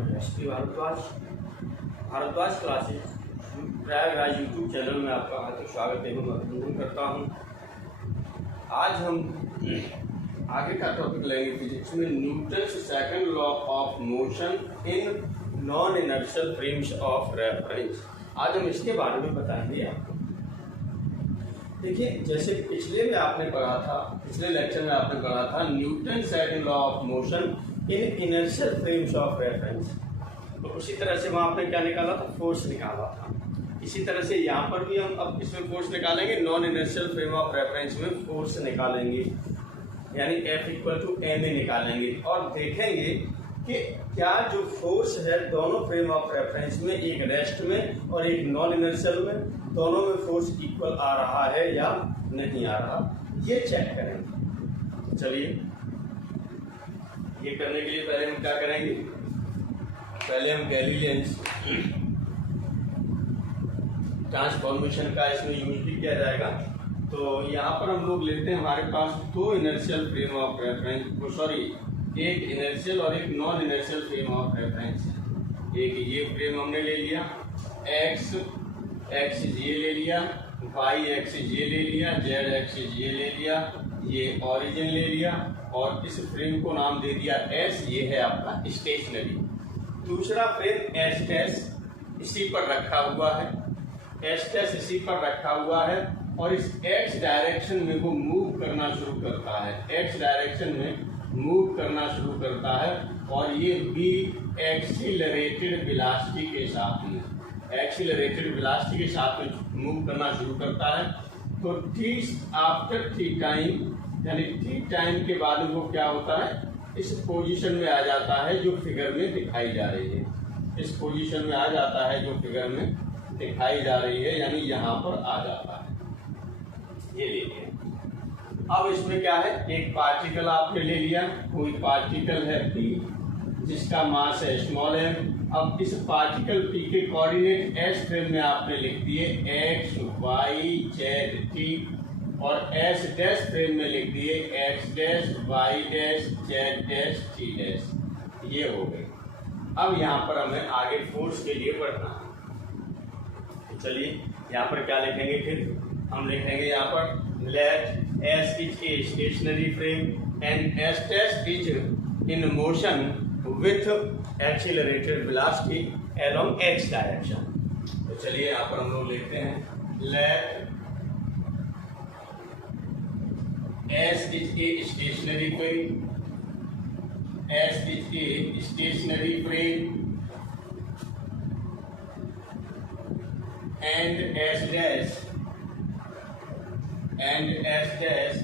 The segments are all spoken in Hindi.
मैं SP Bhardwaj classes Prayagraj YouTube channel में आपका हार्दिक स्वागत एवं अभिनंदन करता हूं। आज हम आगे का टॉपिक लेंगे फिजिक्स में Newton's second law of motion in non inertial frames of reference. आज हम इसके बारे में बताएंगे आपको। देखिए, जैसे पिछले लेक्चर में आपने पढ़ा था Newton second law of motion in inertial frames of reference. तो उसी तरह से वहाँ आपने क्या निकाला था, फोर्स निकाला था। इसी तरह से यहाँ पर भी हम अब इसमें फोर्स निकालेंगे, non inertial frame of reference में फोर्स निकालेंगे, यानी F इक्वल टू ma निकालेंगे और देखेंगे कि क्या जो फोर्स है दोनों फ्रेम ऑफ रेफरेंस में, एक रेस्ट में और एक नॉन इनर्शियल में, दोनों में फोर्स इक्वल आ रहा है या नहीं आ रहा, ये चेक करेंगे। चलिए, ये करने के लिए पहले हम क्या करेंगे, पहले हम गैलीलियंस ट्रांसफॉर्मेशन का इसमें यूज भी किया जाएगा। तो यहाँ पर हम लोग लेते हैं, हमारे पास दो इनर्शियल फ्रेम ऑफ रेफरेंस, एक इनर्शियल और एक non inertial frame of reference. एक ये फ्रेम हमने ले लिया, एक्स एक्सिस ये ले लिया, वाई एक्सिस ये ले लिया, जेड एक्सिस ये ले लिया, ये ऑरिजिन ले लिया और इस फ्रेम को नाम दे दिया एस। ये है आपका स्टेशनरी। दूसरा फ्रेम एस डैश इसी पर रखा हुआ है, एस डैश इसी पर रखा हुआ है और इस एक्स डायरेक्शन में वो मूव करना शुरू करता है, एक्स डायरेक्शन में मूव करना शुरू करता है और ये बी एक्सीलरेटेड वेलोसिटी के साथ में, एक्सीलरेटेड वेलोसिटी के साथ में मूव करना शुरू करता है। तो टी आफ्टर टी टाइम, यानी टी टाइम के बाद वो क्या होता है, इस पोजीशन में आ जाता है जो फिगर में दिखाई जा रही है, इस पोजीशन में आ जाता है जो फिगर में दिखाई जा रही है, यानी यहाँ पर आ जाता है। ये ले लिया। अब इसमें क्या है, एक पार्टिकल आपने ले लिया, कोई पार्टिकल है P जिसका मास है स्मॉल m। अब इस पार्टिकल P के कोऑर्डिनेट S फ्रेम में आपने लिख दिए x y z t और S डैश फ्रेम में लिख दिए x dash y dash z dash t dash. ये हो गए। अब यहाँ पर हमें आगे फोर्स के लिए बढ़ना है। तो चलिए, यहाँ पर क्या लिखेंगे, फिर हम लिखेंगे यहाँ पर let S is a stationary frame and S dash is in motion with accelerated velocity along x direction. तो चलिए यहाँ पर हम लोग लिखते हैं let S is a stationary frame, S is a stationary frame and S dash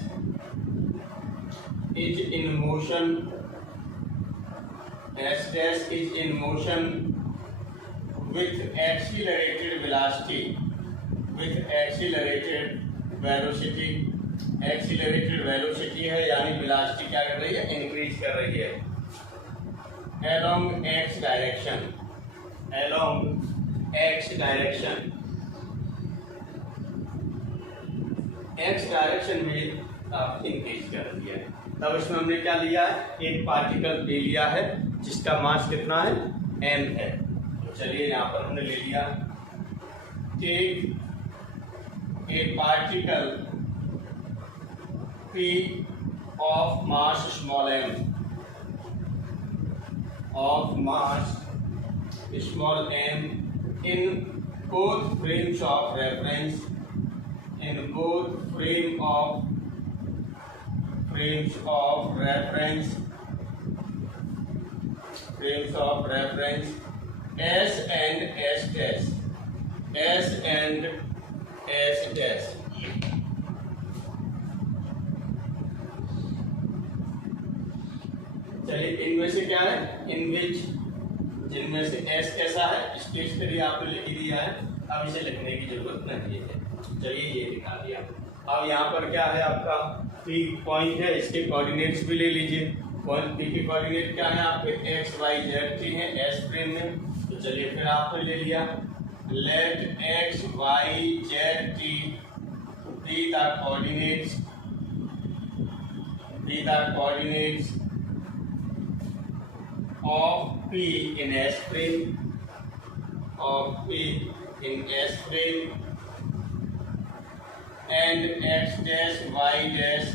is in motion, S dash is in motion with accelerated velocity, accelerated velocity है, यानी वेलोसिटी क्या कर रही है, इंक्रीज कर रही है along x direction, x direction में आप इंक्रीज कर दिया है। तब इसमें हमने क्या लिया है, एक पार्टिकल ले लिया है जिसका मास कितना है, m है। तो चलिए यहाँ पर हमने ले लिया, take a particle P of mass small m, of mass small m in both frames of reference, in both frames of reference S and S dash, S and S dash। चलिए, इनमें से क्या है, जिनमें से S कैसा है, स्टेशनरी आपने लिख दिया है, अब इसे लिखने की जरूरत नहीं है। चलिए, ये दिखा दिया। अब यहाँ पर क्या है, आपका P पॉइंट है, इसके कोऑर्डिनेट्स भी ले लीजिए। पॉइंट P के कोऑर्डिनेट क्या है आपके, x y z t है S फ्रेम में। तो चलिए, फिर आपने ले लिया late x y z t be the coordinates of P in S frame, of P in S frame, and X dash, Y dash,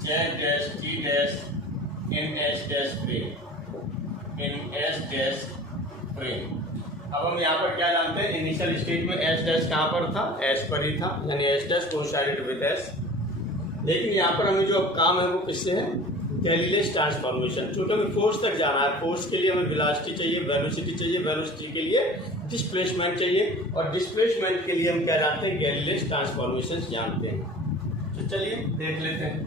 Z dash, T dash in S dash frame, in S dash frame। अब हम यहाँ पर क्या जानते हैं, इनिशियल स्टेज में S डैश कहाँ पर था, S पर ही था, यानी S dash coincided with S। लेकिन यहाँ पर हमें जो काम है वो किससे है, गैलीलियस ट्रांसफॉर्मेशन। चूंकि हमें फोर्स तक जाना है, फोर्स के लिए हमें वेलोसिटी चाहिए, वेलोसिटी चाहिए, वेलोसिटी के लिए डिस्प्लेसमेंट चाहिए, और डिस्प्लेसमेंट के लिए हम क्या जानते हैं, गैलीलियस ट्रांसफॉर्मेशन जानते हैं। तो चलिए देख लेते हैं।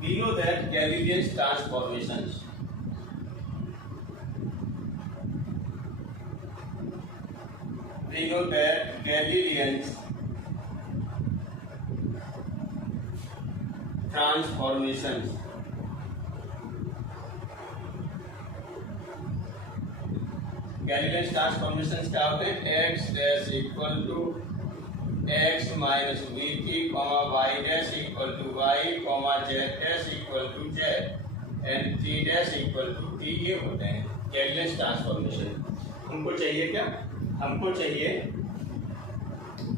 We know that Galilean transformation, we know that Galileans transformations क्या होते हैं, x dash equal to x minus V T comma Y dash equal to Y comma Z dash equal to Z and T dash equal to T, ये होते हैं गैलीलियस ट्रांसफॉर्मेशन। हमको चाहिए क्या, हमको चाहिए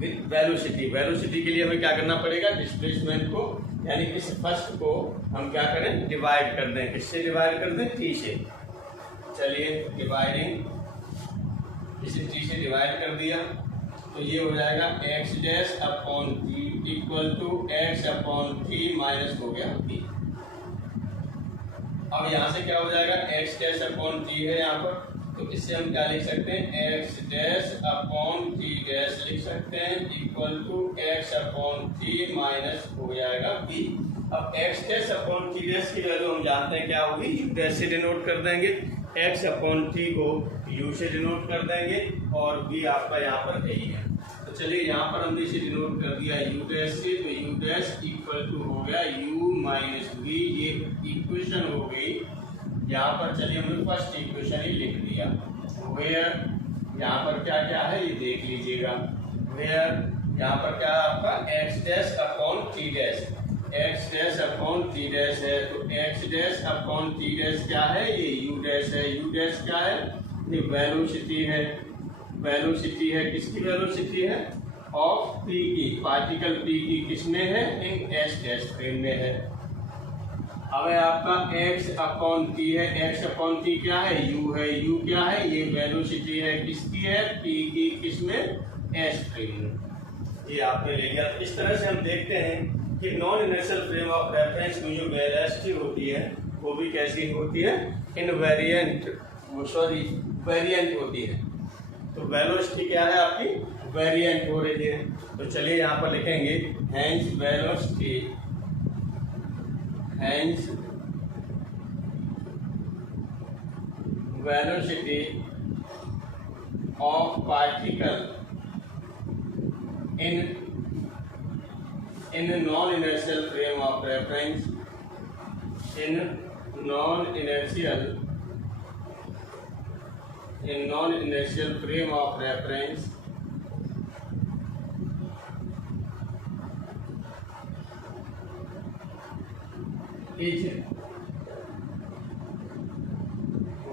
विद वेलोसिटी। वेलोसिटी के लिए हमें क्या करना पड़ेगा, डिस्प्लेसमेंट को यानी इस फर्स्ट को हम क्या करें, डिवाइड कर दें। किससे डिवाइड कर दें, टी से। चलिए डिवाइडिंग, इसे टी से डिवाइड कर दिया तो ये हो जाएगा x dash upon t equal to x upon t minus हो गया टी। अब यहाँ से क्या हो जाएगा, एक्स डैश अपॉन टी है यहाँ पर, तो इससे हम क्या लिख सकते हैं, x dash upon t dash लिख सकते हैं equal to x upon t minus हो जाएगा बी। अब x dash upon t dash की वैल्यू हम जानते हैं क्या होगी, यू डैश से डिनोट कर देंगे, एक्स अपॉन टी को यू से डिनोट कर देंगे, और बी आपका यहाँ पर यही है। तो चलिए यहाँ पर हमने इसे डिनोट कर दिया यू डैश से, तो यू डैश इक्वल टू हो गया यू माइनस बी, ये इक्वेशन हो गई यहाँ पर। चलिए हमने फर्स्ट इक्वेशन ही लिख दिया। वेयर यहाँ पर क्या क्या है ये देख लीजिएगा। वेयर यहाँ पर क्या है आपका, x dash upon t dash, x dash upon t dash है, तो x dash upon t dash क्या है, ये यू डैश है। यू डैश क्या है, ये वेलोसिटी है, वेलोसिटी है, किसकी वेलोसिटी है, ऑफ पी की, पार्टिकल पी की किसमें है, इन एस डैश फ्रेम में है। अब आपका x अपॉन टी है, x अपॉन टी क्या है, u है, u क्या है, ये वेलोसिटी है, किसकी है, p की, किसमें, s फ्रेम में। ये आपने ले लिया। इस तरह से हम देखते हैं कि non inertial frame of reference में जो वेलोसिटी होती है वो भी कैसी होती है, इनवेरिएंट, वेरिएंट होती है। तो वेलोसिटी क्या है आपकी, वेरिएंट हो रही है। तो चलिए यहाँ पर लिखेंगे hence velocity, hence velocity of particle in non-inertial frame of reference, in non-inertial frame of reference is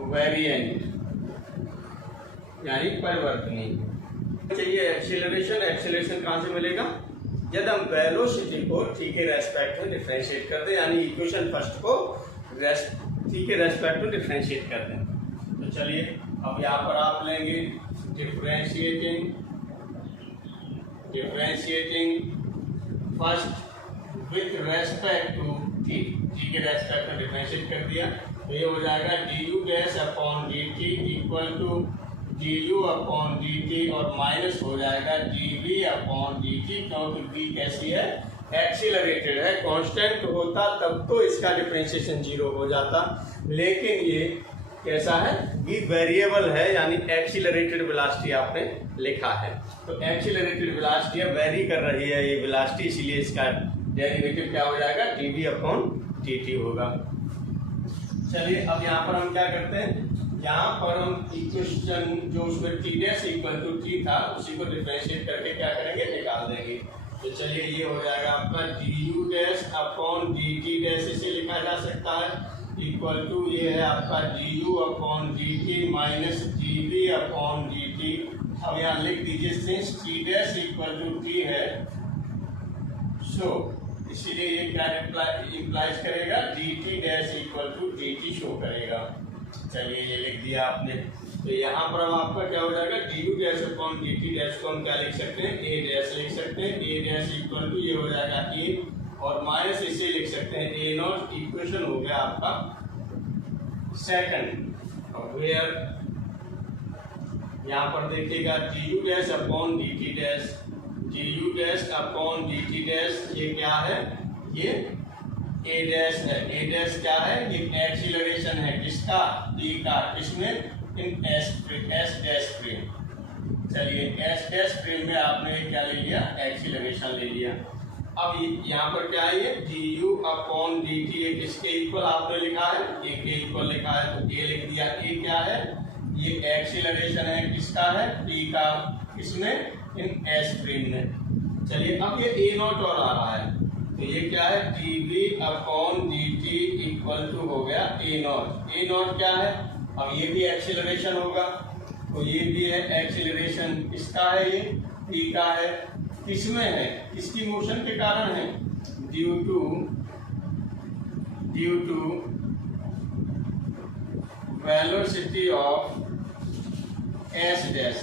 variant यानी परिवर्तनीय। चाहिए एक्सीलरेशन, एक्सीलरेशन कहाँ से मिलेगा, जब हम वेलोसिटी को टी के रेस्पेक्ट में डिफरेंशिएट कर दें, यानी इक्वेशन फर्स्ट को टी के रेस्पेक्ट में डिफरेंशिएट कर दें। तो चलिए अब यहाँ पर आप लेंगे differentiating first with respect to t, t के रेस्पेक्ट में डिफरेंशिएट कर दिया तो ये हो जाएगा d u dash upon d t equal to d u upon d t, और माइनस हो जाएगा d v upon d t, क्योंकि वी कैसी है, एक्सीलरेटेड है। कांस्टेंट होता तब तो इसका डिफरेंशिएशन जीरो हो जाता, लेकिन ये कैसा है, वी वेरिएबल है, यानी एक्सीलरेटेड वेलोसिटी आपने लिखा है। तो एक्सीलरेटेड वेलोसिटी वेरी कर रही है ये वेलोसिटी, इसीलिए इसका डेरिवेटिव क्या हो जाएगा, d v upon t t होगा। चलिए अब यहाँ पर हम क्या करते हैं, यहाँ पर हम इक्वेशन जो उसमें t dash equal to t था उसी को डिफरेंशिएट करके क्या करेंगे, निकाल देंगे। तो चलिए ये हो जाएगा आपका D u dash upon d T dash, इसे लिखा जा सकता है इक्वल टू ये है आपका du upon dt minus dv upon dt। अब यहाँ लिख दीजिए since t dash equal to t है, सो इसीलिए ये क्या इम्प्लाइज करेगा, dt dash equal to dt show करेगा। चलिए ये लिख दिया आपने। तो यहाँ पर हम आपका क्या हो जाएगा, du dash upon dt dash को हम क्या लिख सकते हैं, a डैश लिख सकते हैं। a डैश इक्वल टू ये हो जाएगा a और माइनस इसे लिख सकते हैं a नॉट। इक्वेशन हो गया आपका सेकंड। और वेयर यहाँ पर देखिएगा du dash upon dt dash, du dash upon dt dash ये क्या है, ये a डैश है। a डैश क्या है, ये एक्सीलरेशन है किसका, d का, किसमें, इन s डैश फ्रेम। चलिए s डैश फ्रेम में आपने क्या ले लिया, एक्सीलरेशन ले लिया। अब यहाँ पर क्या है, ये du अपॉन dt ये किसके इक्वल आपने लिखा है, a के इक्वल लिखा है, तो a लिख दिया। a क्या है, ये एक्सीलरेशन है किसका है, t का, किसमें, इन s फ्रेम में। चलिए अब ये a नॉट और आ रहा है, तो ये क्या है, dv upon dt equal to हो गया a नॉट। a नॉट क्या है, अब ये भी एक्सीलरेशन होगा, तो ये भी है एक्सीलरेशन, किसका है, ये t का है, किसमें है, किसकी मोशन के कारण है, due to velocity of s dash,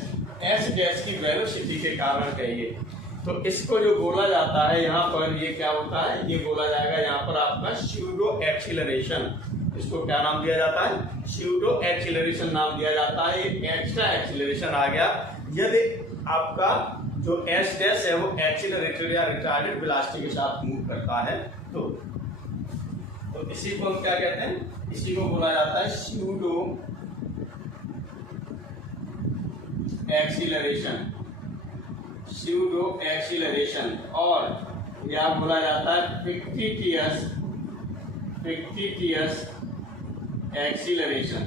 s dash की वेलोसिटी के कारण है ये। तो इसको जो बोला जाता है यहाँ पर, ये क्या होता है, ये बोला जाएगा यहाँ पर आपका स्यूडो एक्सीलरेशन। इसको क्या नाम दिया जाता है, स्यूडो एक्सीलरेशन नाम दिया जाता है। एक एक्स्ट्रा एक्सीलरेशन आ गया यदि आपका जो s डैश है वो एक्सीलरेटेड या रिटार्डेड वेलोसिटी के साथ मूव करता है तो इसी को हम क्या कहते हैं, इसी को बोला जाता है स्यूडो एक्सीलरेशन, स्यूडो एक्सीलरेशन। और यह बोला जाता है फिक्टिटियस एक्सीलरेशन,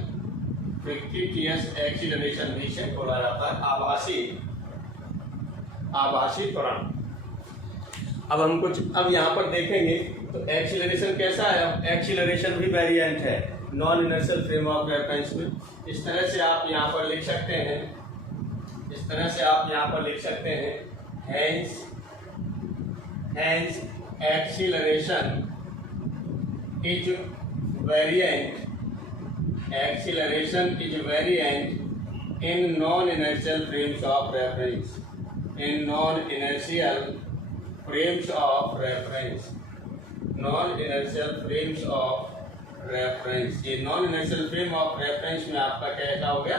फिक्टिटियस एक्सीलरेशन भी से बोला जाता है आभासी त्वरण। अब हम अब यहाँ पर देखेंगे तो एक्सीलरेशन कैसा है, एक्सीलरेशन भी वेरिएंट है non inertial frame of reference में। इस तरह से आप यहाँ पर लिख सकते हैं, इस तरह से आप यहाँ पर लिख सकते हैं, hence acceleration is variant in non-inertial frames of reference, in non-inertial frames of reference, non-inertial frames of reference। ये non-inertial frame of reference में आपका कैसा हो गया,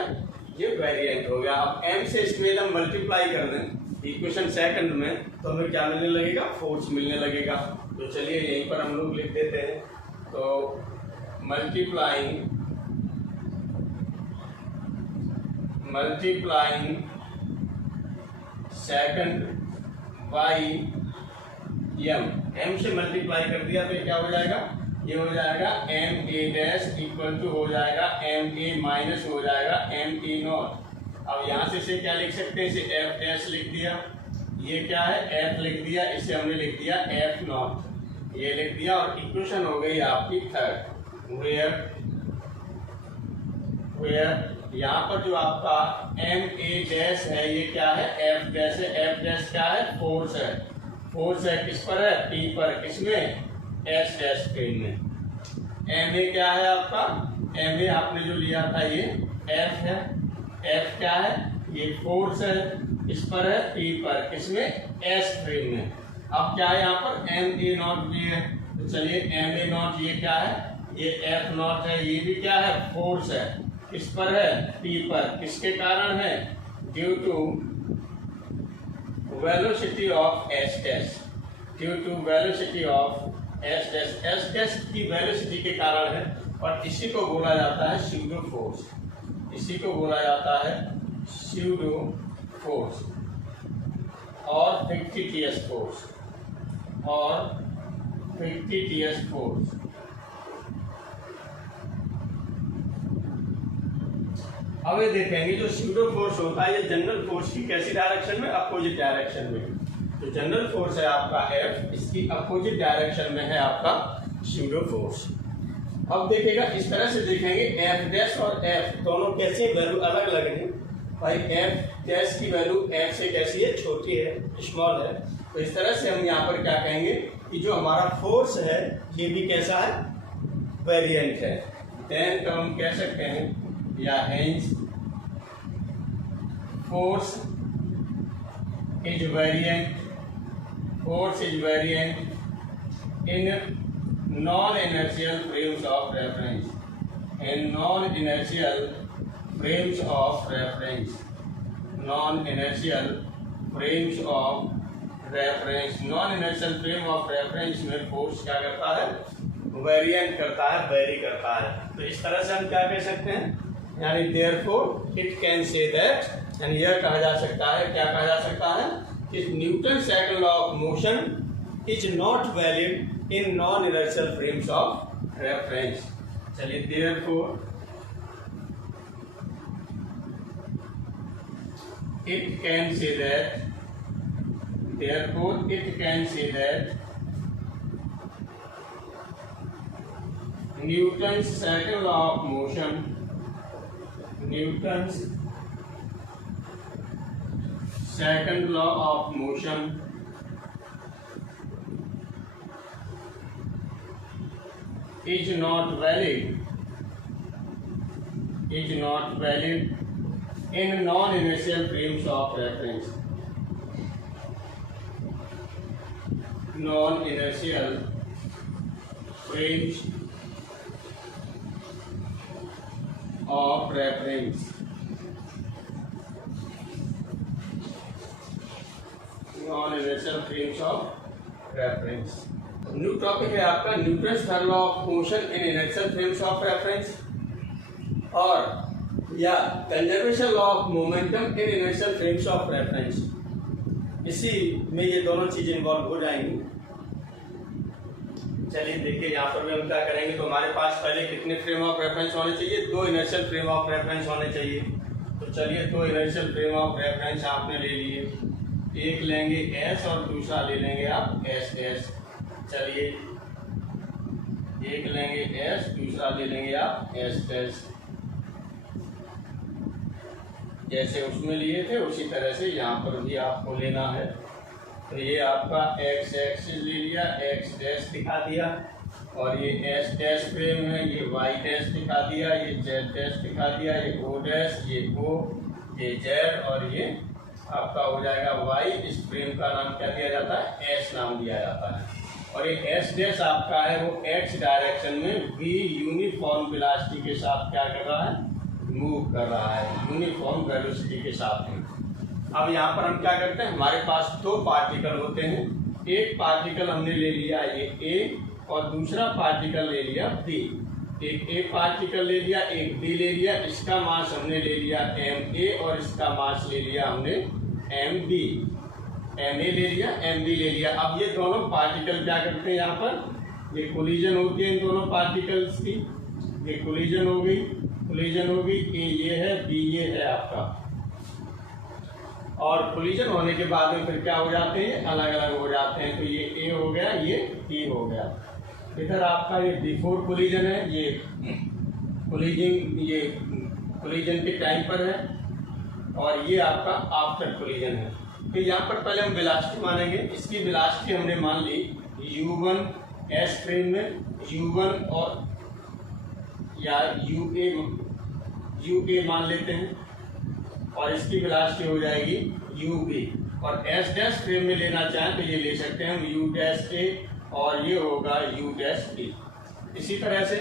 ये वेरिएंट हो गया। अब m से इसमें हम मल्टीप्लाई कर दें इक्वेशन सेकंड में, तो हमें क्या मिलने लगेगा, फोर्स मिलने लगेगा। तो चलिए यहीं पर हम लोग लिख देते हैं, तो मल्टीप्लाइंग सेकंड बाई m से मल्टीप्लाई कर दिया तो क्या हो जाएगा, ये हो जाएगा m a dash equal to हो जाएगा m a माइनस हो जाएगा m a नॉट। अब यहाँ से इसे क्या लिख सकते हैं, इसे f डैश लिख दिया, ये क्या है f लिख दिया, इसे हमने लिख दिया f नॉट, ये लिख दिया। और इक्वेशन हो गई आपकी थर्ड, वेयर यहाँ पर जो आपका m a डैश है ये क्या है, f डैश है। f डैश क्या है, फोर्स है, फोर्स है किस पर है, T पर, किसमें, S डैश फ्रेम में। ma क्या है आपका, ma आपने जो लिया था ये F है, F क्या है, ये फोर्स है, इस पर है T पर, किसमें, S फ्रेम में। अब क्या है यहाँ पर ma नॉट भी है, तो चलिए ma नॉट ये क्या है, ये F नॉट है, ये भी क्या है, फोर्स है, किस पर है, T पर, किसके कारण है, due to velocity of S dash, due to velocity of S dash, S dash की वेलोसिटी के कारण है। और इसी को बोला जाता है स्यूडो फोर्स, इसी को बोला जाता है स्यूडो फोर्स और फिक्टिटियस फोर्स, और फिक्टिटियस फोर्स। अब ये देखेंगे जो स्यूडो फोर्स होता है ये जनरल फोर्स की कैसी डायरेक्शन में, अपोजिट डायरेक्शन में। तो जनरल फोर्स है आपका F, इसकी अपोजिट डायरेक्शन में है आपका स्यूडो फोर्स। अब देखिएगा इस तरह से देखेंगे एफ डैश और एफ दोनों कैसे वैल्यू अलग अलग है भाई। एफ डैश की वैल्यू एफ से कैसी है, छोटी है, स्मॉल है। तो इस तरह से हम यहाँ पर क्या कहेंगे कि जो हमारा फोर्स है ये भी कैसा है, वेरिएंट है। देन तो हम कह सकते हैं या hence force is variant, force is variant in non inertial frames of reference, in non inertial frames of reference, non inertial frames of reference. Non inertial frame of reference में फोर्स क्या करता है, वेरिएंट करता है, वेरी करता है। तो इस तरह से हम क्या कह सकते हैं, यानी therefore it can say that, यानी यह कहा जा सकता है, क्या कहा जा सकता है कि Newton second law of motion is not valid in non inertial frames of reference. चलिए therefore it can say that, therefore it can say that Newton's second law of motion, Newton's second law of motion is not valid, is not valid in non-inertial frames of reference, non-inertial frames of reference, non-inertial frames of reference। New topic है आपका Newton's third law of motion in inertial frames of reference, और या conservation law of momentum in inertial frames of reference. इसी में ये दोनों चीजें इन्वॉल्व हो जाएंगी। चलिए देखिए यहाँ पर भी हम क्या करेंगे, तो हमारे पास पहले कितने फ्रेम ऑफ रेफरेंस होने चाहिए, 2 इनर्शियल फ्रेम ऑफ रेफरेंस होने चाहिए। तो चलिए 2 इनर्शियल फ्रेम ऑफ रेफरेंस आपने ले लिए, एक लेंगे एस और दूसरा ले लेंगे आप एस एस। चलिए एक लेंगे एस, दूसरा ले लेंगे आप एस एस। जैसे उसमें लिए थे उसी तरह से यहाँ पर भी आपको लेना है। तो ये आपका एक्स एक्सिस ले लिया, एक्स डैश दिखा दिया, और ये एस डैश फ्रेम है, ये वाई डैश दिखा दिया, ये जेड डैश दिखा दिया, ये ओ डैश, ये ओ, ये जेड, और ये आपका हो जाएगा वाई। इस फ्रेम का नाम क्या दिया जाता है, एस नाम दिया जाता है। और ये एस डैश आपका है वो एक्स डायरेक्शन में वी यूनिफॉर्म वेलोसिटी के साथ क्या कर रहा है, मूव कर रहा है, यूनिफॉर्म वेलोसिटी के साथ में। अब यहाँ पर हम क्या करते हैं, हमारे पास 2 पार्टिकल होते हैं। एक पार्टिकल हमने ले लिया ये ए, और दूसरा पार्टिकल ले लिया बी। एक ए पार्टिकल ले लिया, एक बी ले लिया। इसका मास हमने ले लिया एम ए, और इसका मास ले लिया हमने एम बी। एम ए ले लिया, एम बी ले लिया। अब ये दोनों पार्टिकल क्या करते हैं, यहाँ पर ये कोलिजन होती है इन दोनों पार्टिकल्स की। ये कोलिजन हो गई, कोलिजन हो गई, ए ये है, बी ये है आपका। और कोलिजन होने के बाद में फिर क्या हो जाते हैं, अलग अलग हो जाते हैं। तो ये ए हो गया, ये बी हो गया। इधर आपका ये बिफोर कोलिजन है, ये कोलिजन, ये कोलिजन के टाइम पर है, और ये आपका आफ्टर कोलिजन है। तो यहाँ पर पहले हम वेलोसिटी मानेंगे। इसकी वेलोसिटी हमने मान ली u1 एस फ्रेम में, u1 और या ua मान लेते हैं, और इसकी वेलोसिटी हो जाएगी ub। और एस डैश फ्रेम में लेना चाहें तो ये ले सकते हैं हम u डैश a, और ये होगा u डैश b। इसी तरह से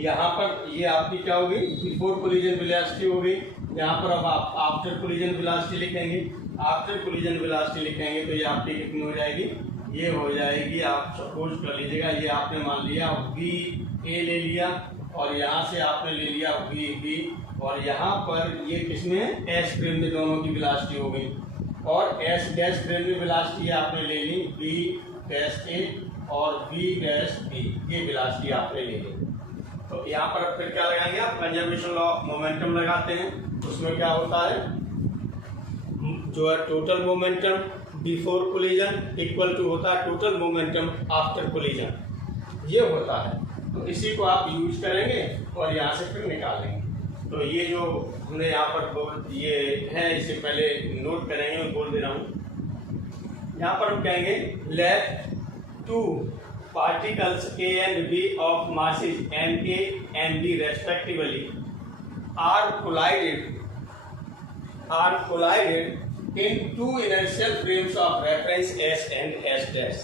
यहाँ पर ये आपकी क्या होगी, बिफोर कोलिजन वेलोसिटी हो गई। यहाँ पर अब आप आफ्टर कोलिजन वेलोसिटी लिखेंगे। आफ्टर कोलिजन वेलोसिटी लिखेंगे तो ये आपकी कितनी हो जाएगी, ये हो जाएगी, आप सपोज कर लीजिएगा, ये आपने मान लिया वी ए ले लिया, और यहाँ से आपने ले लिया वी बी, और यहाँ पर ये किसमें है, एस फ्रेम में दोनों की वेलोसिटी हो गई। और एस डैश फ्रेम में वेलोसिटी आपने ले ली वी डैश ए और वी डैश बी, ये वेलोसिटी आपने ले ली। तो यहाँ पर फिर क्या लगाएंगे आप, कंजर्वेशन लॉ ऑफ मोमेंटम लगाते हैं। उसमें क्या होता है, जो है total momentum before collision equal to होता है टोटल मोमेंटम आफ्टर कोलिजन, ये होता है। तो इसी को आप यूज करेंगे और यहाँ से फिर निकालेंगे। तो ये जो हमने यहाँ पर ये है, इसे पहले नोट करेंगे, मैं बोल दे रहा हूँ। यहाँ पर हम कहेंगे let two particles A and B of masses ma and b respectively are collided in two inertial frames of reference S and S dash,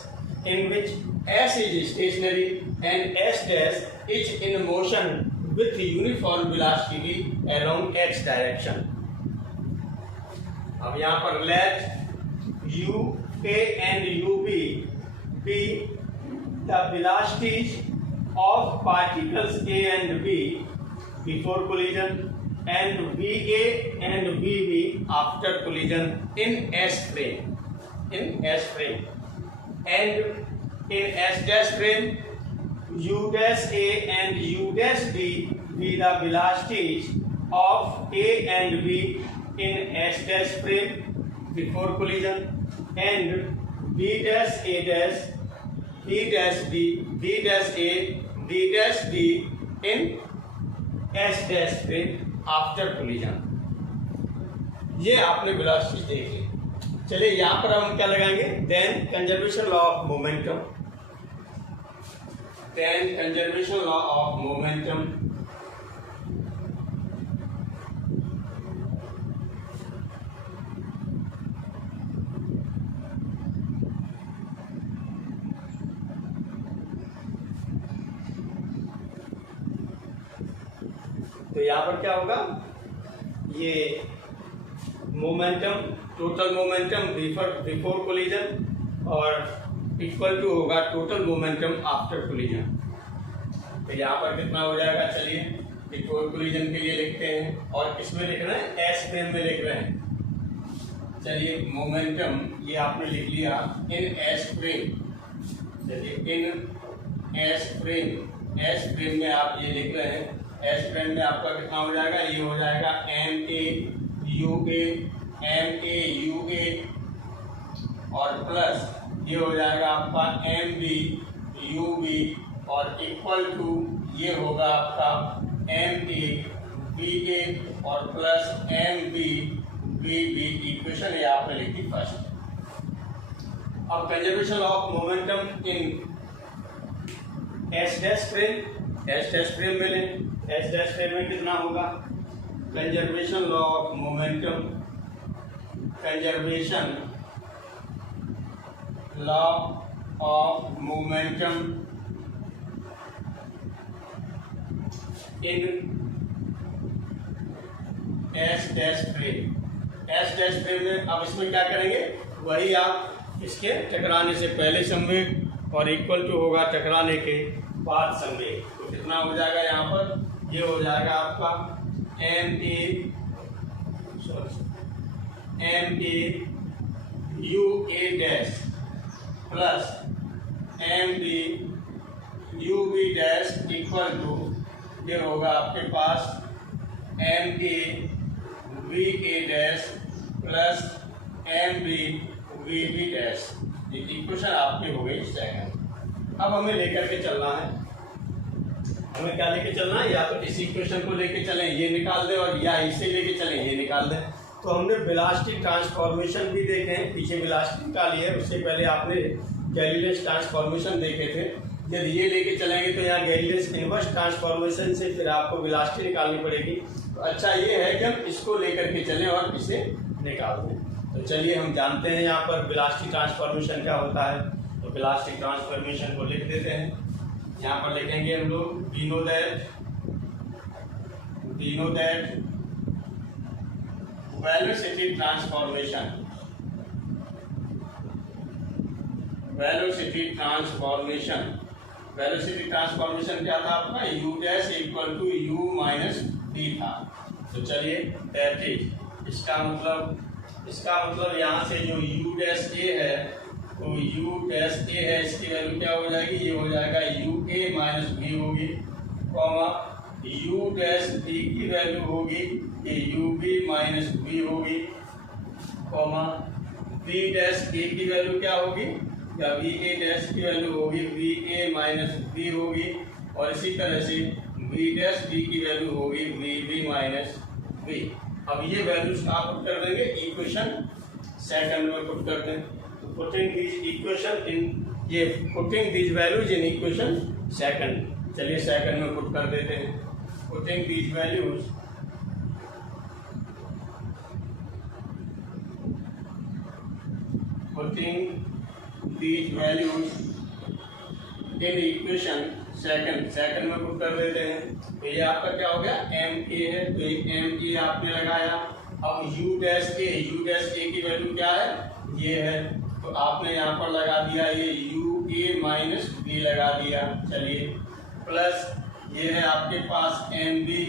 in which S is stationary and S dash is in motion with uniform velocity along x direction. अब यहाँ पर let U A and U B be the velocities of particles A and B before collision and VA and VB after collision in S frame. In S frame. And in S dash frame, U dash A and U dash B be the velocities of A and B in S dash frame before collision and B dash A dash B dash B, B dash A, B dash B in S dash frame after collision. ये आपने वेलोसिटी देख ली। चलिए यहाँ पर हम क्या लगाएंगे, then conservation law of momentum. Then conservation law of momentum. तो यहाँ पर क्या होगा, ये momentum, total momentum before collision और इक्वल टू होगा टोटल मोमेंटम आफ्टर कोलिजन। तो यहाँ पर कितना हो जाएगा, चलिए बिफोर कोलिजन के लिए लिखते हैं और किसमें लिख रहे हैं, एस फ्रेम में लिख रहे हैं। चलिए मोमेंटम ये आपने लिख लिया इन एस फ्रेम। चलिए इन एस फ्रेम में आप ये लिख रहे हैं, एस फ्रेम में आपका कितना हो जाएगा, ये हो जाएगा एम ए यू ए और प्लस ये हो जाएगा आपका एम बी यू बी और इक्वल टू ये होगा आपका एम ए बी ए और plus M B B B. Equation ये आपने लिखी फर्स्ट। अब conservation of momentum in S dash frame में लें। एस डैश फ्रेम में कितना होगा, conservation law of momentum, conservation law of momentum in S dash frame. S dash frame में अब इसमें क्या करेंगे, वही आप इसके टकराने से पहले संवेग और इक्वल टू होगा टकराने के बाद संवेग। तो कितना हो जाएगा, यहाँ पर ये हो जाएगा आपका M A you A dash plus M B you B dash equal to ये होगा आपके पास M A we A dash plus M B we B dash. ये इक्वेशन आपकी हो गई सेकंड। अब हमें लेकर के चलना है, हमें क्या लेके चलना है, या तो इस इक्वेशन को लेके चलें ये निकाल दें और या इसे लेके चलें ये निकाल दें। तो हमने वेलोसिटी ट्रांसफॉर्मेशन भी देखे हैं, पीछे वेलोसिटी निकाली है, उससे पहले आपने गैलीलियस ट्रांसफॉर्मेशन देखे थे। यदि ये लेके चलेंगे तो यहाँ गैलीलियस इनवर्स ट्रांसफॉर्मेशन से फिर आपको वेलोसिटी निकालनी पड़ेगी। तो अच्छा ये है कि हम इसको लेकर के चलें और इसे निकाल दें। तो चलिए हम जानते हैं यहाँ पर वेलोसिटी ट्रांसफॉर्मेशन क्या होता है। तो वेलोसिटी ट्रांसफॉर्मेशन को लिख देते हैं, यहाँ पर लिखेंगे हम लोग we know that velocity transformation क्या था आपका, u dash equal to u माइनस d था। तो चलिए दैट इज इसका मतलब यहाँ से जो u डैश a है तो u डैश a है, इसकी वैल्यू क्या हो जाएगी, ये हो जाएगा u a माइनस b होगी, कॉमा u डैश b की वैल्यू होगी ये u b माइनस b होगी, कॉमा v डैश a की वैल्यू क्या होगी, या v a डैश की वैल्यू होगी v a माइनस b होगी, और इसी तरह से वी डैश बी की वैल्यू होगी वी बी माइनस वी। अब ये वैल्यूज कहाँ पुट कर देंगे, इक्वेशन सेकंड में पुट कर दें। तो पुटिंग दिस इक्वेशन इन, ये putting this values in equation second. चलिए सेकंड में पुट कर देते हैं। Putting this values in equation second में पुट कर देते हैं। तो ये आपका क्या हो गया, एम ए है, तो एम ए आपने लगाया। अब यू डैश ए की वैल्यू क्या है, ये है, तो आपने यहाँ पर लगा दिया ये यू ए माइनस बी लगा दिया। चलिए प्लस ये है आपके पास M B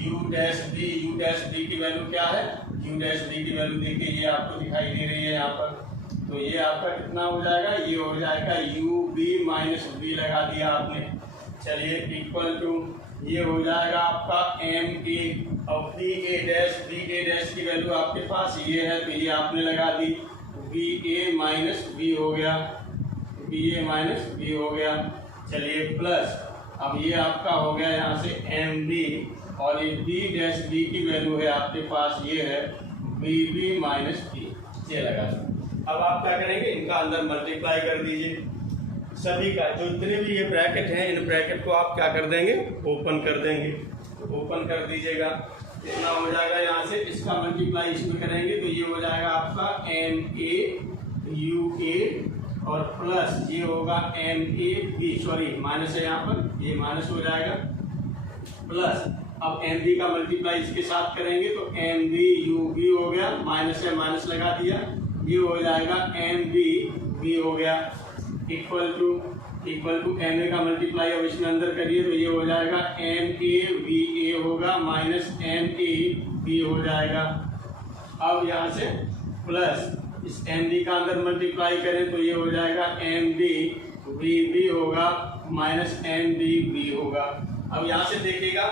U dash B की वैल्यू क्या है, यू डैश बी की वैल्यू देखिए ये आपको दिखाई दे रही है यहाँ पर। तो ये आपका कितना हो जाएगा, ये हो जाएगा यू बी माइनस बी लगा दिया आपने। चलिए इक्वल टू ये हो जाएगा आपका एम ए, और बी ए डैश की वैल्यू आपके पास ये है, तो ये आपने लगा दी बी ए माइनस बी हो गया, बी ए माइनस बी हो गया। चलिए प्लस अब ये आपका हो गया यहाँ से एम बी, और ये बी डैश बी की वैल्यू है आपके पास ये है बी बी माइनस बी, ये लगा। अब आप क्या करेंगे, इनका अंदर मल्टीप्लाई कर दीजिए सभी का, जो इतने भी ये ब्रैकेट हैं इन ब्रैकेट को आप क्या कर देंगे, ओपन कर देंगे। तो ओपन कर दीजिएगा, इतना हो जाएगा यहाँ से, इसका मल्टीप्लाई इसमें करेंगे तो ये हो जाएगा आपका एम ए यू ए, और प्लस ये होगा m A B, sorry minus है यहाँ पर, ये माइनस हो जाएगा, प्लस अब एम बी का मल्टीप्लाई इसके साथ करेंगे तो एम बी यू बी हो गया, माइनस है माइनस लगा दिया, ये हो जाएगा एम बी बी हो गया, इक्वल टू एम ए का मल्टीप्लाई अब इसमें अंदर करिए तो ये हो जाएगा एम ए वी ए होगा माइनस एम ए बी हो जाएगा। अब यहाँ से प्लस इस एम बी का अंदर मल्टीप्लाई करें तो ये हो जाएगा एम बी वी बी होगा माइनस एम बी बी होगा। अब यहाँ से देखिएगा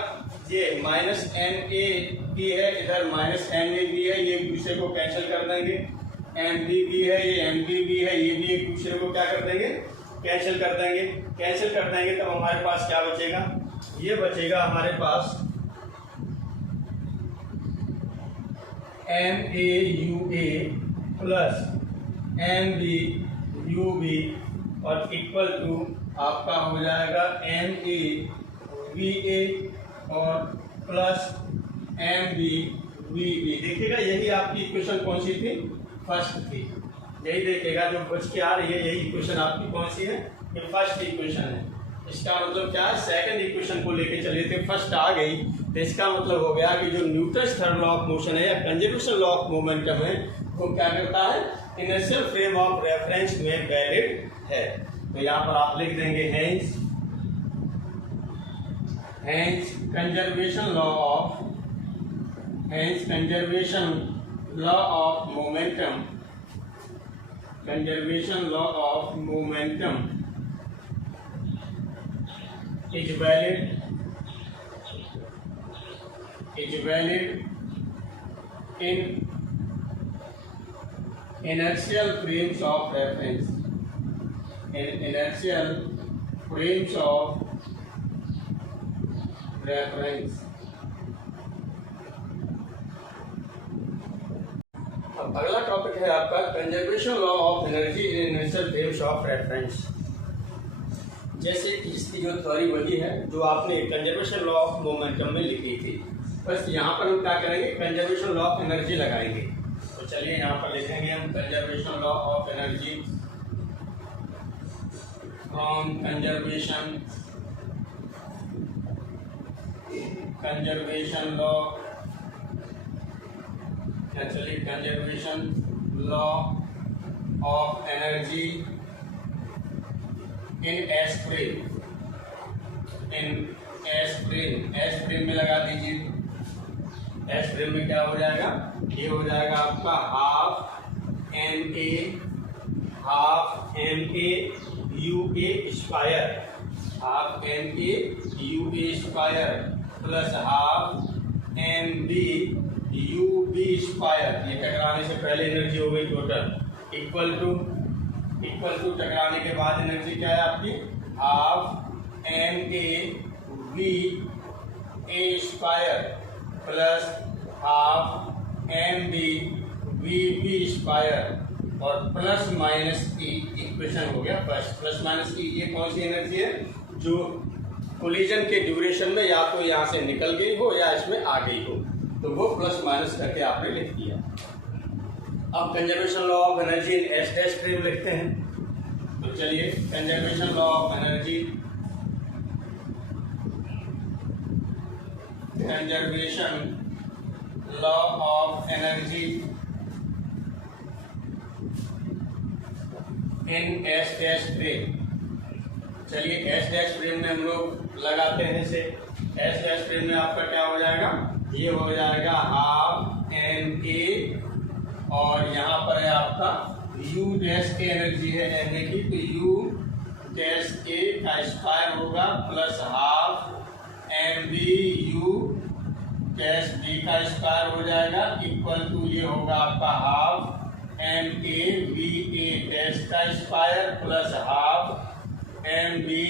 ये माइनस एम ए बी है, इधर माइनस एम ए बी है, ये एक दूसरे को कैंसिल कर देंगे, एम बी बी है, ये एम बी बी है, ये भी एक दूसरे को क्या कर देंगे, कैंसिल कर देंगे। तब हमारे पास क्या बचेगा, ये बचेगा हमारे पास M A you A plus M B you B, और इक्वल टू आपका हो जाएगा एम ए वी ए और plus M B we B. देखिएगा यही आपकी इक्वेशन कौन सी थी, फर्स्ट थी। यही देखिएगा जो बच के आ रही है, यही इक्वेशन आपकी कौन सी है, ये फर्स्ट इक्वेशन है। इसका मतलब क्या है, सेकंड इक्वेशन को लेके चले थे, फर्स्ट आ गई तो इसका मतलब हो गया कि जो Newton's third law of motion है या कंजर्वेशन लॉ ऑफ मोमेंटम है वो क्या करता है, इनर्शियल फ्रेम ऑफ रेफरेंस में वैलिड है। तो यहाँ पर आप लिख देंगे hence conservation law of momentum is valid in inertial frames of reference. अब अगला टॉपिक है आपका conservation law of energy in inertial frames of reference. जैसे कि इसकी जो थ्योरी वही है जो आपने कंजर्वेशन लॉ ऑफ मोमेंटम में लिखी थी, बस यहाँ पर हम क्या करेंगे, कंजर्वेशन लॉ ऑफ एनर्जी लगाएंगे। तो चलिए यहाँ पर लिखेंगे हम conservation law of energy from conservation law, चलिए conservation law of energy in S frame में लगा दीजिए। एस फ्रेम में क्या हो जाएगा, ये हो जाएगा आपका half M A you A square, half M A you A square plus half M B you B square, ये टकराने से पहले एनर्जी हो गई टोटल, इक्वल टू टकराने के बाद एनर्जी क्या है आपकी, half M A we A square plus half M B we B square और प्लस माइनस ई इक्वेशन हो गया। बस प्लस माइनस ई ये कौन सी एनर्जी है जो कोलिजन के ड्यूरेशन में या तो यहाँ से निकल गई हो या इसमें आ गई हो, तो वो प्लस माइनस करके आपने लिख दिया। अब conservation law of energy in S dash frame लिखते हैं। तो चलिए conservation law of energy, conservation law of energy in S dash frame. चलिए एस डैश फ्रेम में हम लोग लगाते हैं इसे। एस डैश फ्रेम में आपका क्या हो जाएगा, ये हो जाएगा हाफ एम ए और यहाँ पर है आपका यू डैश के एनर्जी है एन ए की, तो यू डैश ए का स्क्वायर होगा plus half M B U dash B का स्क्वायर हो जाएगा इक्वल टू ये होगा आपका half M A we A dash का square plus half M B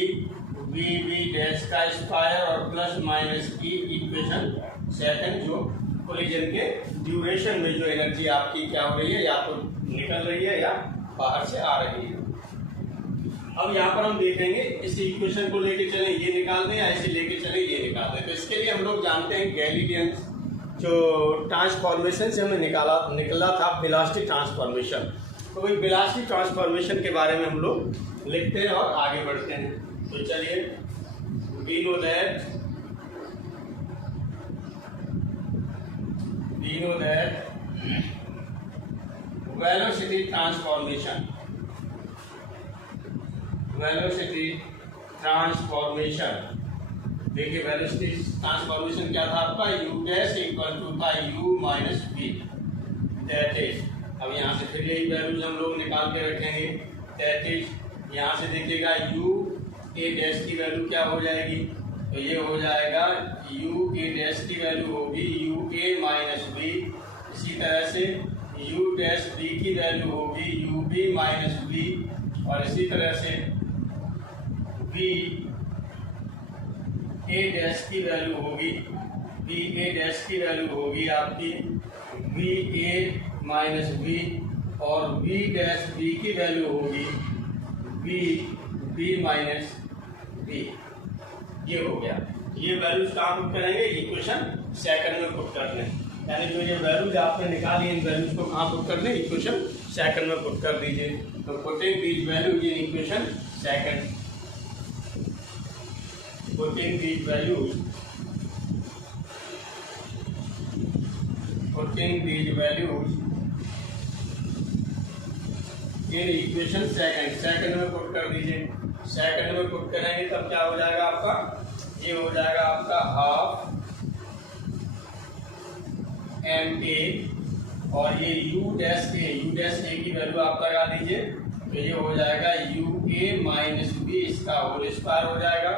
we B dash का स्क्वायर और प्लस माइनस की इक्वेशन सेकंड, जो कोलिजन के ड्यूरेशन में जो एनर्जी आपकी क्या हो रही है, या तो निकल रही है या बाहर से आ रही है। अब यहाँ पर हम देखेंगे इस इक्वेशन को लेके चले ये निकाल दें या ऐसे लेके चले ये निकाल दें। तो इसके लिए हम लोग जानते हैं गैलीलियन जो ट्रांसफॉर्मेशन से हमें निकला था वेलोसिटी ट्रांसफॉर्मेशन। तो वही वेलोसिटी ट्रांसफॉर्मेशन के बारे में हम लोग लिखते हैं और आगे बढ़ते हैं। तो चलिए we know that velocity transformation देखिए वेलोसिटी ट्रांसफॉर्मेशन क्या था आपका, u डैश इक्वल टू था u minus v, that is. अब यहाँ से फिर यही वैल्यूज हम लोग निकाल के रखेंगे, दैट इज यहाँ से देखिएगा u a डैश की वैल्यू क्या हो जाएगी, तो ये हो जाएगा u a डैश की वैल्यू होगी u a माइनस b, इसी तरह से u डैश b की वैल्यू होगी u b माइनस b, और इसी तरह से v a डैश की वैल्यू होगी v a डैश की वैल्यू होगी आपकी v a माइनस b, और v डैश b की वैल्यू होगी v b माइनस b। ये हो गया। ये वैल्यूज कहाँ पुट करेंगे, इक्वेशन सेकंड में पुट कर दें, यानी जो ये वैल्यूज आपने निकाली इन वैल्यूज को कहाँ पुट कर दें, इक्वेशन सेकंड में पुट कर दीजिए। तो putting these values in equation second, putting these values in equation second में पुट कर दीजिए। सेकंड में पुट करेंगे तब क्या हो जाएगा आपका, ये हो जाएगा आपका हाफ एम ए और ये यू डैश ए की वैल्यू आप लगा दीजिए, तो ये हो जाएगा यू ए माइनस बी, इसका होल स्क्वायर हो जाएगा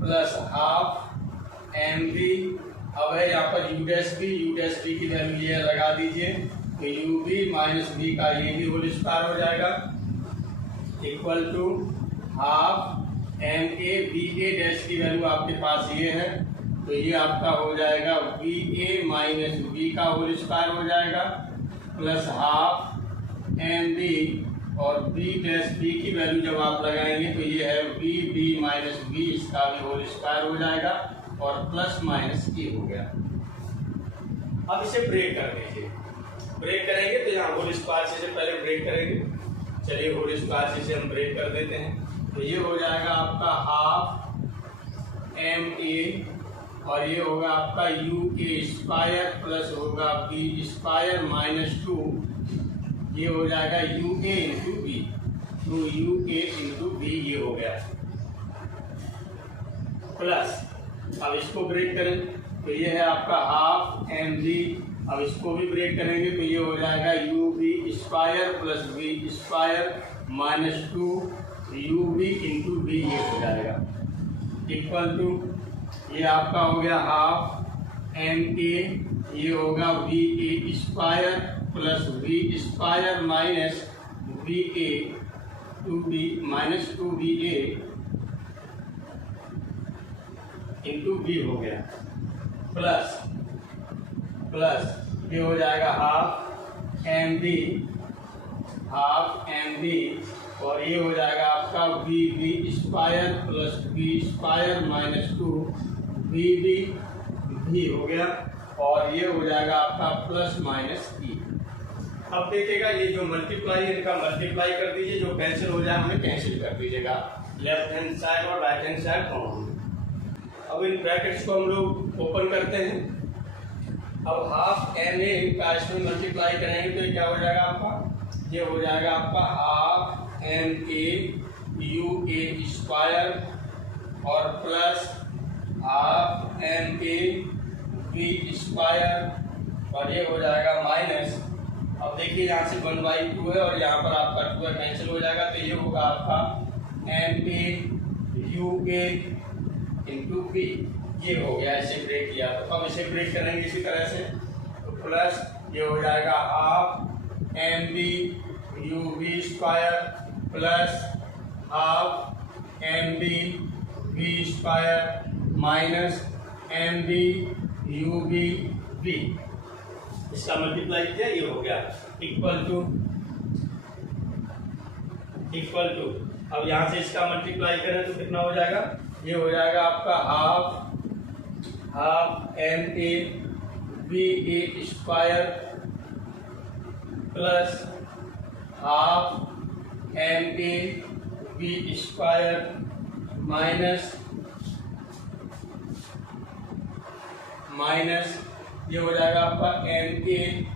प्लस हाफ एम बी। अब है यहाँ पर यू डैश बी की वैल्यू ये लगा दीजिए, तो यू बी माइनस बी का ये भी होल स्क्वायर हो जाएगा equal to half M A B A dash की वैल्यू आपके पास ये है, तो ये आपका हो जाएगा बी ए माइनस बी का होल स्क्वायर हो जाएगा प्लस हाफ एम बी, और बी डैश बी की वैल्यू जब आप लगाएंगे तो ये है बी बी माइनस बी, इसका भी होल स्क्वायर हो जाएगा और प्लस माइनस ए हो गया। अब इसे ब्रेक कर दीजिए। ब्रेक करेंगे तो यहाँ होल स्क्वायर से पहले ब्रेक करेंगे। चलिए होल स्क्वायर से हम ब्रेक कर देते हैं, तो ये हो जाएगा आपका हाफ एम ए और ये होगा आपका यू ए स्क्वायर प्लस होगा बी स्क्वायर माइनस 2, ये हो जाएगा यू ए इंटू बी, तो यू ए इंटू बी ये हो गया प्लस। अब इसको ब्रेक करें तो ये है आपका हाफ एम बी, अब इसको भी ब्रेक करेंगे तो ये हो जाएगा u B square plus B square minus 2 u B into B, ये हो जाएगा इक्वल टू ये आपका हो गया हाफ एम ए, ये होगा v A square plus v square minus v A two B minus 2 v A into B हो गया, प्लस ये हो जाएगा हाफ एम बी और ये हो जाएगा आपका B square plus B square minus 2 B हो गया और ये हो जाएगा आपका प्लस माइनस ई। अब देखिएगा ये जो मल्टीप्लाई है इनका मल्टीप्लाई कर दीजिए, जो कैंसिल हो जाए हमें कैंसिल कर दीजिएगा, लेफ्ट हैंड साइड और राइट हैंड साइड दोनों। अब इन ब्रैकेट्स को हम लोग ओपन करते हैं। अब हाफ एम ए का इसमें मल्टीप्लाई करेंगे तो क्या हो जाएगा आपका, ये हो जाएगा आपका half M A you A square और plus half M A B square और ये हो जाएगा माइनस। अब देखिए यहाँ से 1/2 है और यहाँ पर आपका 2 कैंसिल हो जाएगा तो ये होगा आपका M A you A into B. ये हो गया, इसे ब्रेक किया तो अब इसे ब्रेक करेंगे इसी तरह से, तो प्लस ये हो जाएगा half M B you B square plus half M B square minus M B you B. इसका मल्टीप्लाई किया, ये हो गया इक्वल टू। अब यहाँ से इसका मल्टीप्लाई करें तो कितना हो जाएगा, ये हो जाएगा आपका half M A B A square plus half M A B square minus ये हो जाएगा आपका M A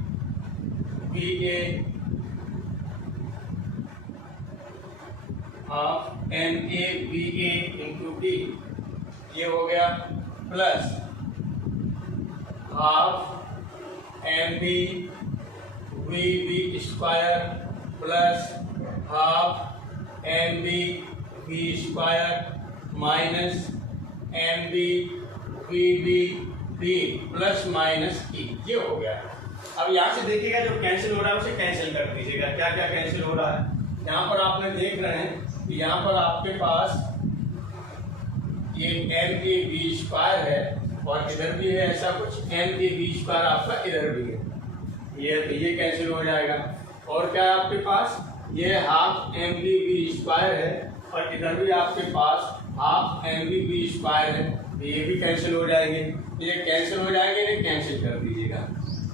B A half M A B A into D. ये हो गया plus half M B square plus half M B square minus M B plus minus E. ये हो गया। अब यहाँ से देखिएगा जो कैंसिल हो रहा है उसे कैंसिल कर दीजिएगा। क्या क्या कैंसिल हो रहा है, यहाँ पर आपने देख रहे हैं कि यहाँ पर आपके पास ये एम ए बी स्क्वायर है और इधर भी है ऐसा कुछ, एम ए बी स्क्वायर आपका इधर भी है, ये तो ये कैंसिल हो जाएगा। और क्या है आपके पास, ये हाफ एम बी स्क्वायर है और इधर भी आपके पास हाफ एम बी स्क्वायर है, तो ये भी कैंसिल हो जाएंगे। ये कैंसिल हो जाएंगे, इन्हें कैंसिल कर दीजिएगा।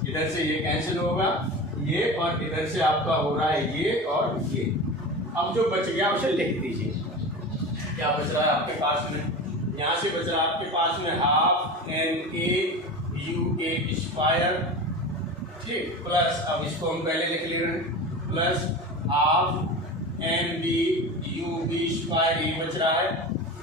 इधर से ये कैंसिल होगा, ये और इधर से आपका हो रहा है ये और ये। अब जो बच गया उसे लिख दीजिए। क्या बच रहा है आपके पास में, यहाँ से बच रहा है आपके पास में half M A you A square, ठीक, प्लस अब इसको हम पहले लिख ले रहे हैं, plus half M B you B square, ये बच रहा है।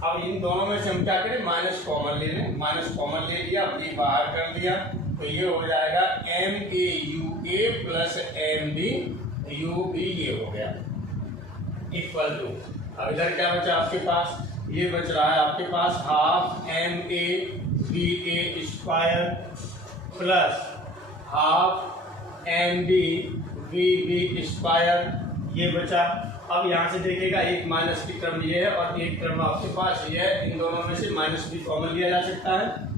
अब इन दोनों में से हम क्या करें, माइनस कॉमन ले लें, माइनस कॉमन ले लिया, बी बाहर कर दिया, तो ये हो जाएगा M A you A plus M B you B, ये हो गया इक्वल टू। अब इधर क्या बचा आपके पास, ये बच रहा है आपके पास half M A B square plus half M B square, ये बचा। अब यहाँ से देखिएगा एक माइनस की टर्म ये है और एक टर्म आपके पास ये है, इन दोनों में से माइनस भी कॉमन लिया जा सकता है,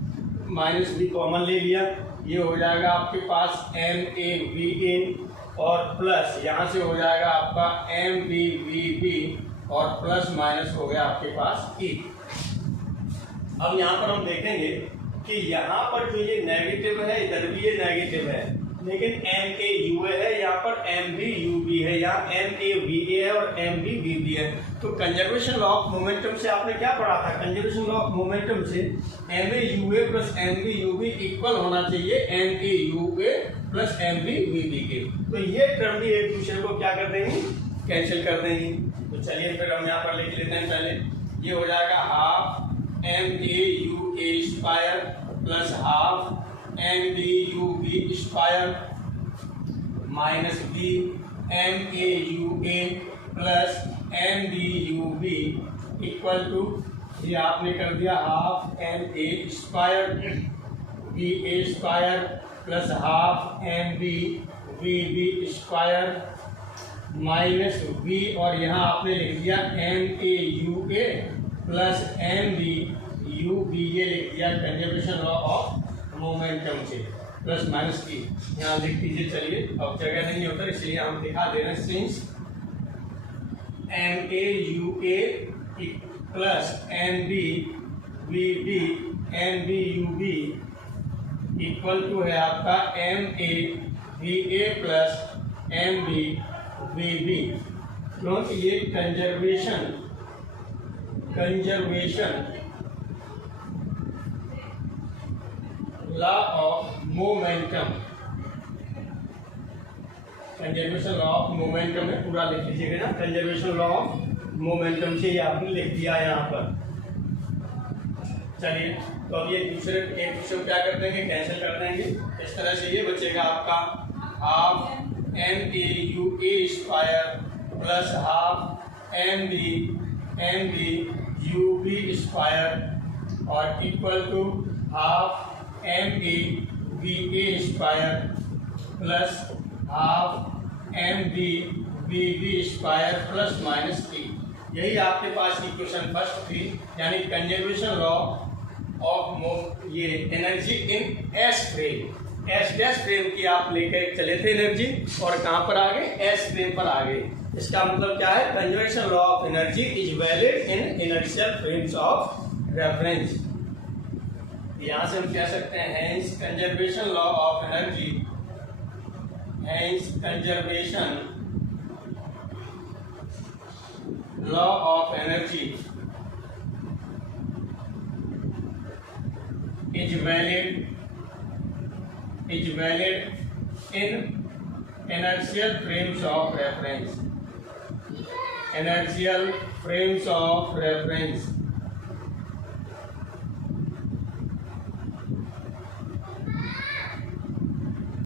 माइनस भी कॉमन ले लिया, ये हो जाएगा आपके पास एम ए बी और प्लस यहाँ से हो जाएगा आपका एम बी और प्लस माइनस हो गया आपके पास ई। अब यहाँ पर हम देखेंगे कि यहाँ पर जो ये नेगेटिव है इधर भी ये नेगेटिव है, लेकिन एम ए यू ए है, यहाँ पर एम बी यू बी है, यहाँ एम ए बी ए है और एम बी बी बी है। तो कंजर्वेशन लॉ ऑफ मोमेंटम से आपने क्या पढ़ा था, कंजर्वेशन लॉ ऑफ मोमेंटम से m A you A plus M B you B equal होना चाहिए m A you A plus M B B B के। तो ये टर्म भी एक दूसरे को क्या कर देंगे, कैंसिल कर देंगे। तो चलिए फिर हम यहाँ पर लिख लेते हैं पहले, ये हो जाएगा half M A you A square plus half M B you B square minus B m A you A plus M B you B equal to, ये आपने कर दिया half M A square B A square plus half M B B square minus B और यहाँ आपने लिख दिया m A you A plus M B you B ये लिख दिया कंजर्वेशन लॉ ऑफ मोमेंटम से, प्लस माइनस की यहाँ लिख दीजिए। चलिए अब जगह नहीं होता इसलिए हम दिखा दे रहे हैं। Since M A you A plus M B we B M B you B equal to है आपका M A we A plus M B we B, क्योंकि ये conservation law of momentum, conservation law of momentum है, पूरा लिख लीजिएगा ना। कंजर्वेशन लॉ ऑफ मोमेंटम से ये आपने लिख दिया यहाँ पर। चलिए तो अब ये दूसरे एक दूसरे को क्या कर देंगे, कैंसिल कर देंगे। इस तरह से ये बचेगा आपका half M A you A square plus half M B you B square और equal to half M A we A square plus half M B we B square plus minus T. यही आपके पास इक्वेशन फर्स्ट थी, यानी कंजर्वेशन लॉ ऑफ ये energy in S frame, S dash frame की आप लेके चले थे एनर्जी, और कहाँ पर आ गए, एस फ्रेम पर आ गए। इसका मतलब क्या है, conservation law of energy is valid in inertial frames of reference. यहां से हम कह सकते हैं hence conservation law of energy, hence conservation law of energy is valid in inertial frames of reference, inertial frames of reference।